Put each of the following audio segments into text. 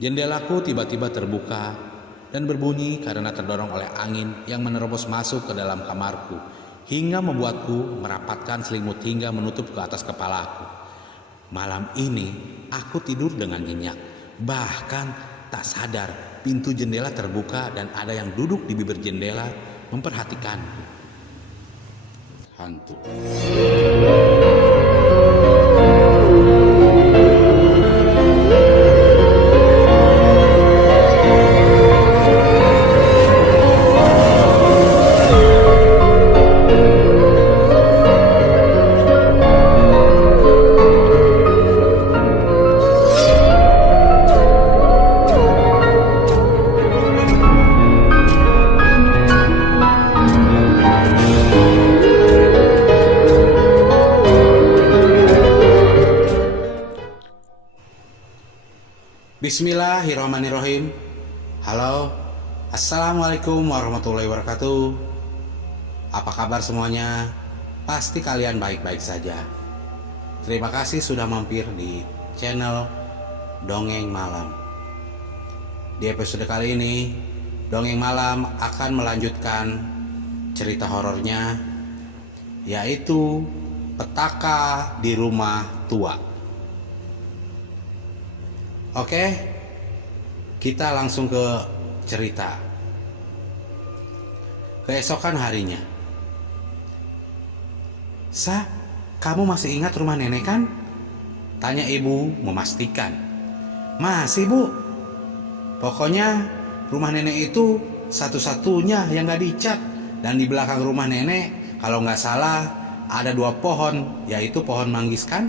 Jendelaku tiba-tiba terbuka dan berbunyi karena terdorong oleh angin yang menerobos masuk ke dalam kamarku hingga membuatku merapatkan selimut hingga menutup ke atas kepalaku. Malam ini aku tidur dengan nyenyak. Bahkan tak sadar pintu jendela terbuka dan ada yang duduk di bibir jendela memperhatikanku. Hantu. Bismillahirrahmanirrahim. Halo, assalamualaikum warahmatullahi wabarakatuh. Apa kabar semuanya? Pasti kalian baik-baik saja. Terima kasih sudah mampir di channel Dongeng Malam. Di episode kali ini, Dongeng Malam akan melanjutkan cerita horornya, yaitu Petaka di Rumah Tua. Oke, kita langsung ke cerita. Keesokan harinya. Sa, kamu masih ingat rumah nenek kan? Tanya ibu memastikan. Masih bu. Pokoknya rumah nenek itu satu-satunya yang gak dicat. Dan di belakang rumah nenek, kalau gak salah, ada 2 pohon, yaitu pohon manggis kan?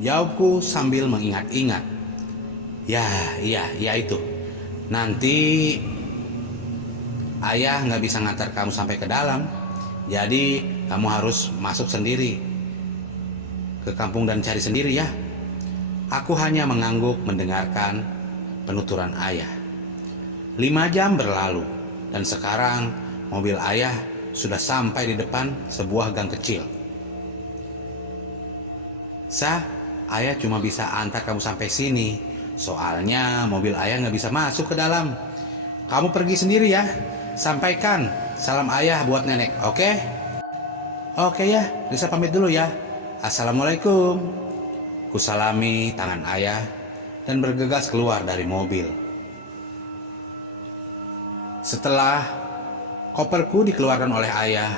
Jawabku sambil mengingat-ingat. Ya itu. Nanti ayah nggak bisa ngantar kamu sampai ke dalam. Jadi kamu harus masuk sendiri ke kampung dan cari sendiri ya. Aku hanya mengangguk mendengarkan penuturan ayah. 5 jam berlalu dan sekarang mobil ayah sudah sampai di depan sebuah gang kecil. Sa, ayah cuma bisa antar kamu sampai sini. Soalnya mobil ayah nggak bisa masuk ke dalam. Kamu pergi sendiri ya. Sampaikan salam ayah buat nenek, oke? Oke ya, Lisa pamit dulu ya. Assalamualaikum. Kusalami tangan ayah dan bergegas keluar dari mobil. Setelah koperku dikeluarkan oleh ayah,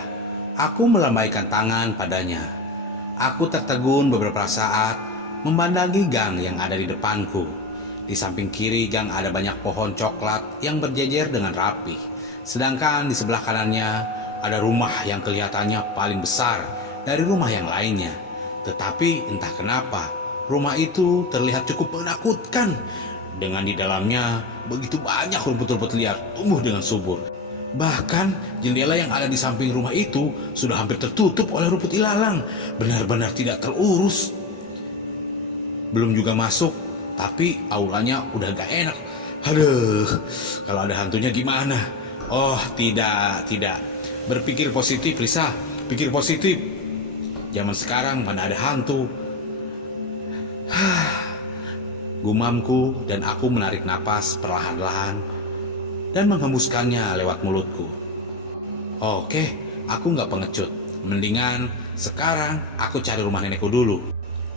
aku melambaikan tangan padanya. Aku tertegun beberapa saat memandangi gang yang ada di depanku. Di samping kiri gang ada banyak pohon coklat yang berjejer dengan rapi. Sedangkan di sebelah kanannya ada rumah yang kelihatannya paling besar dari rumah yang lainnya. Tetapi entah kenapa rumah itu terlihat cukup menakutkan. Dengan di dalamnya begitu banyak rumput-rumput liar tumbuh dengan subur. Bahkan jendela yang ada di samping rumah itu sudah hampir tertutup oleh rumput ilalang. Benar-benar tidak terurus. Belum juga masuk, tapi auranya udah gak enak. Aduh, kalau ada hantunya gimana? Oh, tidak. Berpikir positif, Risa. Pikir positif. Zaman sekarang mana ada hantu. Gumamku dan aku menarik napas perlahan-lahan dan menghembuskannya lewat mulutku. Oke, aku gak pengecut. Mendingan sekarang aku cari rumah nenekku dulu.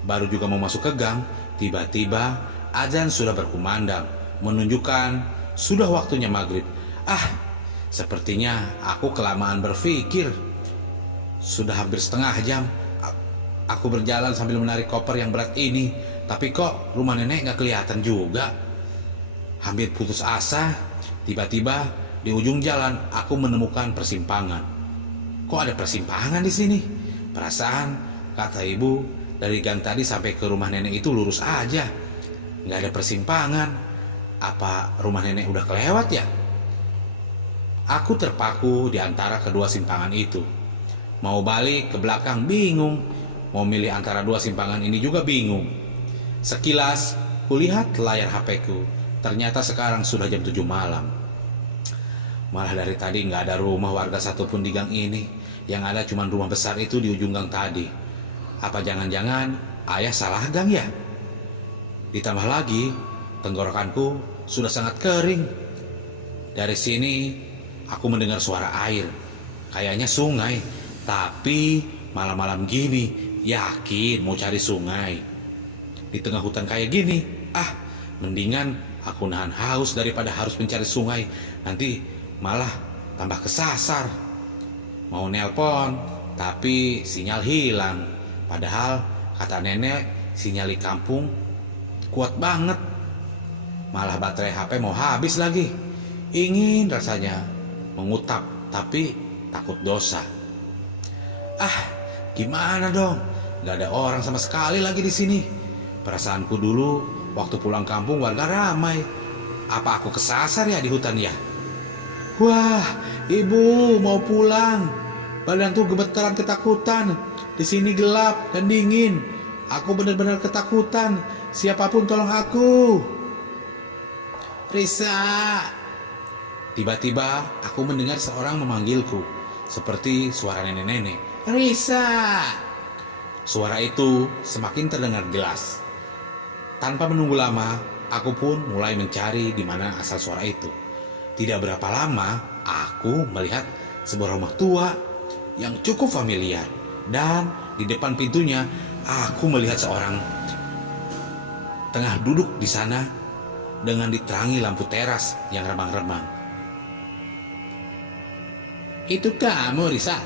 Baru juga mau masuk ke gang, tiba-tiba azan sudah berkumandang, menunjukkan sudah waktunya maghrib. Sepertinya aku kelamaan berpikir. Sudah hampir setengah jam aku berjalan sambil menarik koper yang berat ini, tapi kok rumah nenek gak kelihatan juga. Hampir putus asa, tiba-tiba di ujung jalan aku menemukan persimpangan. Kok ada persimpangan di sini? Perasaan kata ibu, dari gang tadi sampai ke rumah nenek itu lurus aja. Nggak ada persimpangan. Apa rumah nenek udah kelewat ya? Aku terpaku di antara kedua simpangan itu. Mau balik ke belakang bingung. Mau milih antara 2 simpangan ini juga bingung. Sekilas kulihat layar HP-ku. Ternyata sekarang sudah jam 7 malam. Malah dari tadi nggak ada rumah warga satupun di gang ini. Yang ada cuma rumah besar itu di ujung gang tadi. Apa jangan-jangan ayah salah gang ya? Ditambah lagi, Tenggorokanku sudah sangat kering. Dari sini aku mendengar suara air. Kayaknya sungai. Tapi malam-malam gini yakin mau cari sungai. Di tengah hutan kayak gini, mendingan aku nahan haus daripada harus mencari sungai. Nanti malah tambah kesasar. Mau nelpon, tapi sinyal hilang. Padahal kata nenek sinyal di kampung kuat banget. Malah baterai HP mau habis lagi. Ingin rasanya mengutap, tapi takut dosa. Gimana dong? Gak ada orang sama sekali lagi di sini. Perasaanku dulu waktu pulang kampung warga ramai. Apa aku kesasar ya di hutan ya? Wah, ibu mau pulang. Badanku gemeteran ketakutan. Di sini gelap dan dingin. Aku benar-benar ketakutan. Siapapun tolong aku. Risa. Tiba-tiba aku mendengar seorang memanggilku, seperti suara nenek-nenek. Risa. Suara itu semakin terdengar jelas. Tanpa menunggu lama, aku pun mulai mencari di mana asal suara itu. Tidak berapa lama, aku melihat sebuah rumah tua yang cukup familiar. Dan di depan pintunya, aku melihat seorang tengah duduk di sana dengan diterangi lampu teras yang remang-remang. Itu kamu, Risa?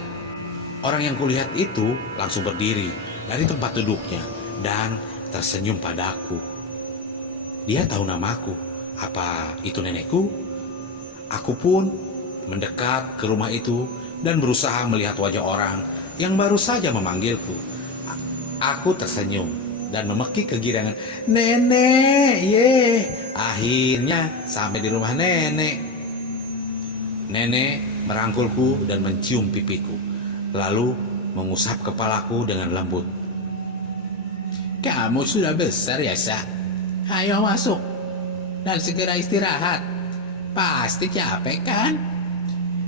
Orang yang kulihat itu langsung berdiri dari tempat duduknya dan tersenyum padaku. Dia tahu namaku. Apa itu nenekku? Aku pun mendekat ke rumah itu dan berusaha melihat wajah orang yang baru saja memanggilku. Aku tersenyum dan memekik kegirangan. Nenek, ye. Akhirnya sampai di rumah nenek. Nenek merangkulku dan mencium pipiku, lalu mengusap kepalaku dengan lembut. Kamu sudah besar ya, Sa? Ayo masuk dan segera istirahat. Pasti capek kan?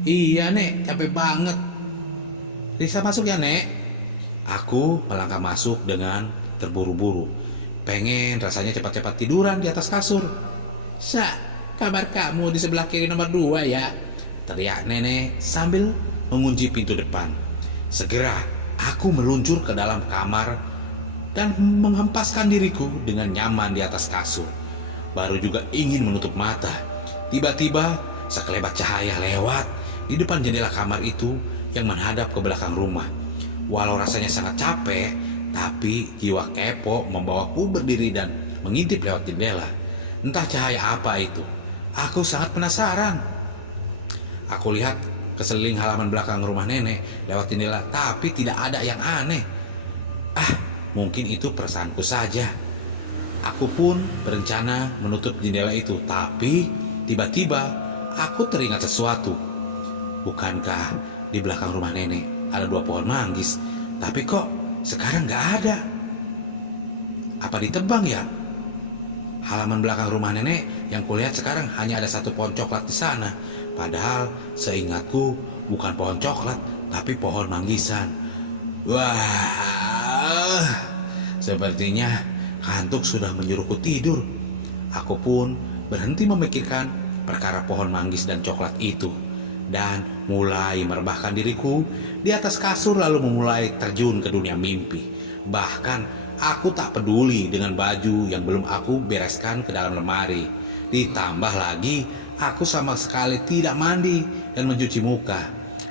Iya, Nek, capek banget. Risa masuk ya, Nek? Aku melangkah masuk dengan terburu-buru. Pengen rasanya cepat-cepat tiduran di atas kasur. Sa, kabar kamu di sebelah kiri nomor 2 ya? Teriak nenek sambil mengunci pintu depan. Segera aku meluncur ke dalam kamar dan menghempaskan diriku dengan nyaman di atas kasur. Baru juga ingin menutup mata, tiba-tiba sekelebat cahaya lewat di depan jendela kamar itu yang menghadap ke belakang rumah. Walau rasanya sangat capek, tapi jiwa kepo membawaku berdiri dan mengintip lewat jendela. Entah cahaya apa itu. Aku sangat penasaran. Aku lihat ke sekeliling halaman belakang rumah nenek lewat jendela, tapi tidak ada yang aneh. Mungkin itu perasaanku saja. Aku pun berencana menutup jendela itu, tapi tiba-tiba aku teringat sesuatu. Bukankah di belakang rumah nenek ada 2 pohon manggis, tapi kok sekarang nggak ada? Apa ditebang ya? Halaman belakang rumah nenek yang kulihat sekarang hanya ada 1 pohon coklat di sana. Padahal seingatku bukan pohon coklat, tapi pohon manggisan. Wah, sepertinya kantuk sudah menyuruhku tidur. Aku pun berhenti memikirkan perkara pohon manggis dan coklat itu, dan mulai merebahkan diriku di atas kasur lalu memulai terjun ke dunia mimpi. Bahkan aku tak peduli dengan baju yang belum aku bereskan ke dalam lemari. Ditambah lagi aku sama sekali tidak mandi dan mencuci muka.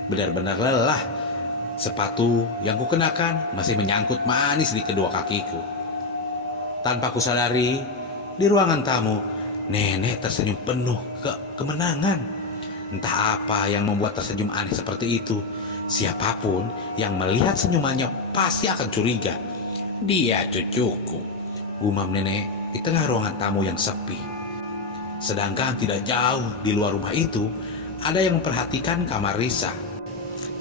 Benar-benar lelah. Sepatu yang kukenakan masih menyangkut manis di kedua kakiku. Tanpa kusadari, di ruangan tamu, nenek tersenyum penuh kemenangan. Entah apa yang membuat tersenyum aneh seperti itu. Siapapun yang melihat senyumannya pasti akan curiga. Dia cucuku, gumam nenek di tengah ruangan tamu yang sepi. Sedangkan tidak jauh di luar rumah itu, ada yang memperhatikan kamar Risa.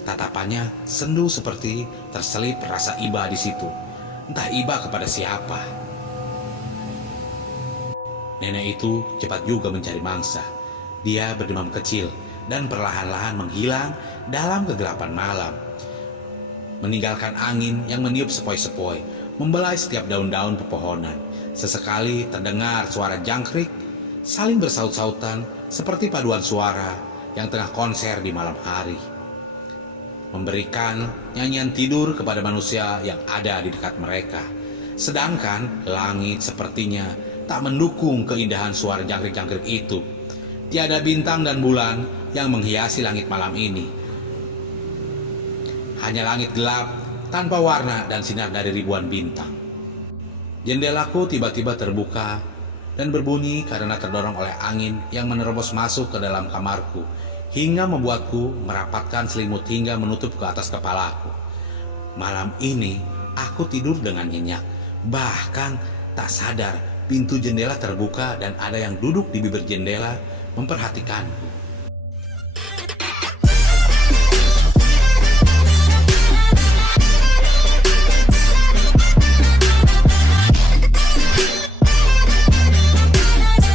Tatapannya sendu seperti terselip rasa iba di situ. Entah iba kepada siapa. Nenek itu cepat juga mencari mangsa. Dia berdemam kecil dan perlahan-lahan menghilang dalam kegelapan malam. Meninggalkan angin yang meniup sepoi-sepoi, membelai setiap daun-daun pepohonan. Sesekali terdengar suara jangkrik saling bersaut-sautan seperti paduan suara yang tengah konser di malam hari, memberikan nyanyian tidur kepada manusia yang ada di dekat mereka. Sedangkan langit sepertinya tak mendukung keindahan suara jangkrik-jangkrik itu. Tiada bintang dan bulan yang menghiasi langit malam ini. Hanya langit gelap tanpa warna dan sinar dari ribuan bintang. Jendelaku tiba-tiba terbuka dan berbunyi karena terdorong oleh angin yang menerobos masuk ke dalam kamarku, hingga membuatku merapatkan selimut hingga menutup ke atas kepalaku. Malam ini aku tidur dengan nyenyak, bahkan tak sadar pintu jendela terbuka dan ada yang duduk di bibir jendela memperhatikanku.